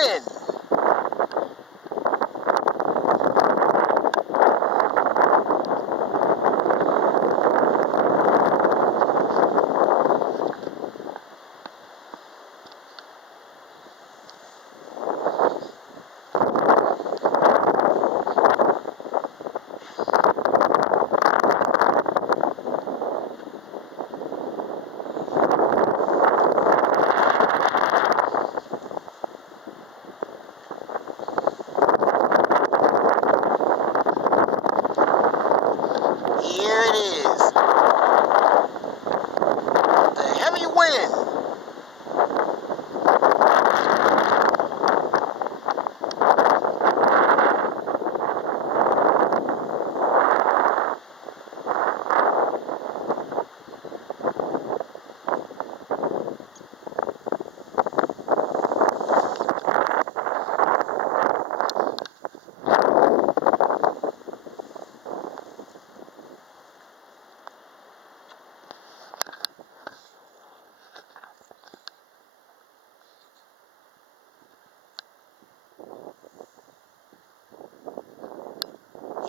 wind. Here it is. The heavy wind.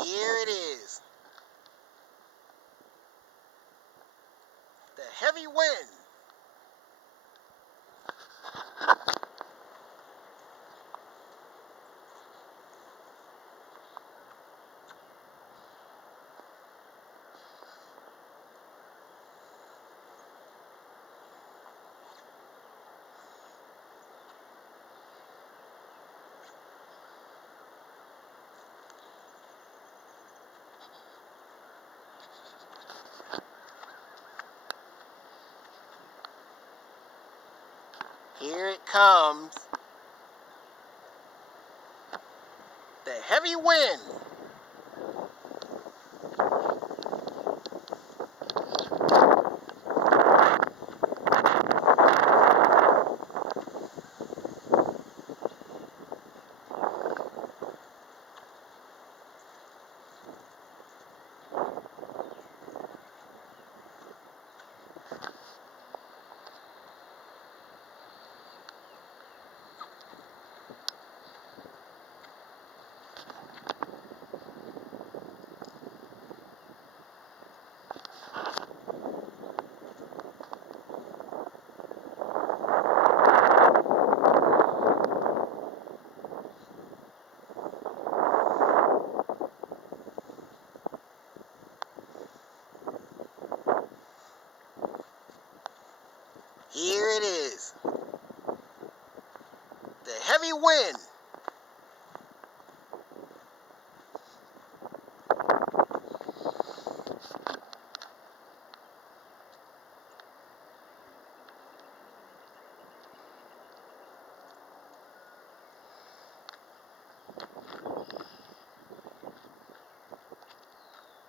Here it is. The heavy wind. Here it comes. The heavy wind. Here it is. The heavy wind.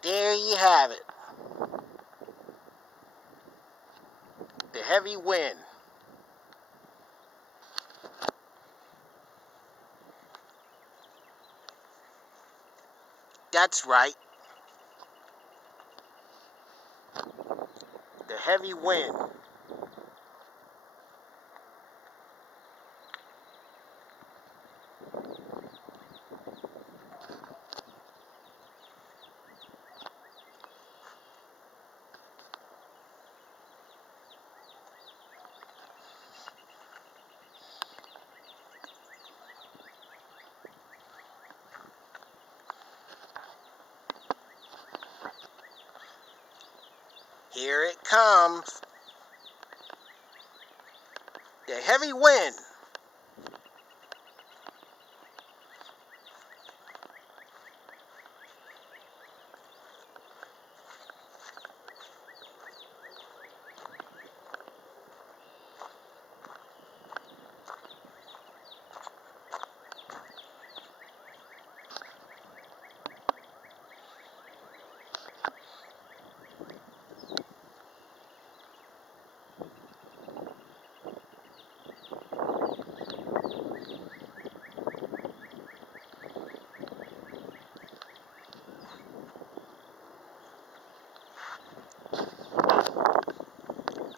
There you have it. The heavy wind. That's right. The heavy wind. Here it comes. The heavy wind.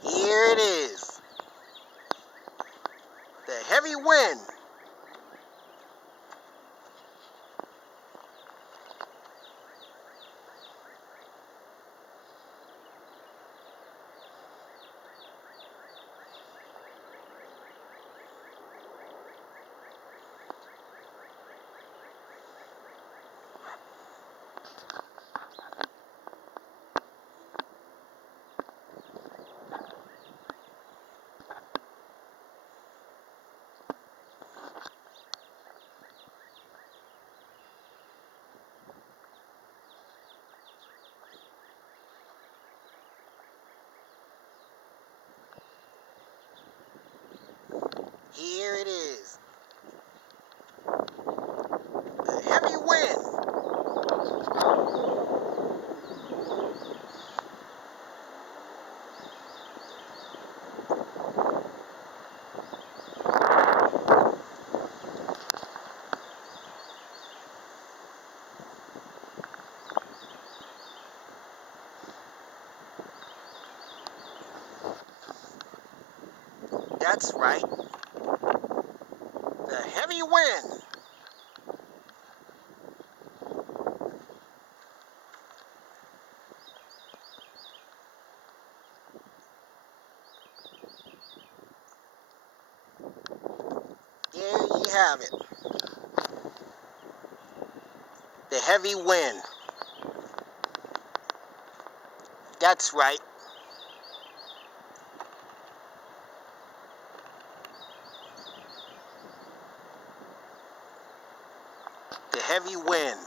Here it is. The heavy wind. Here it is. The heavy wind. That's right. The heavy wind. There you have it. The heavy wind. That's right. The heavy wind.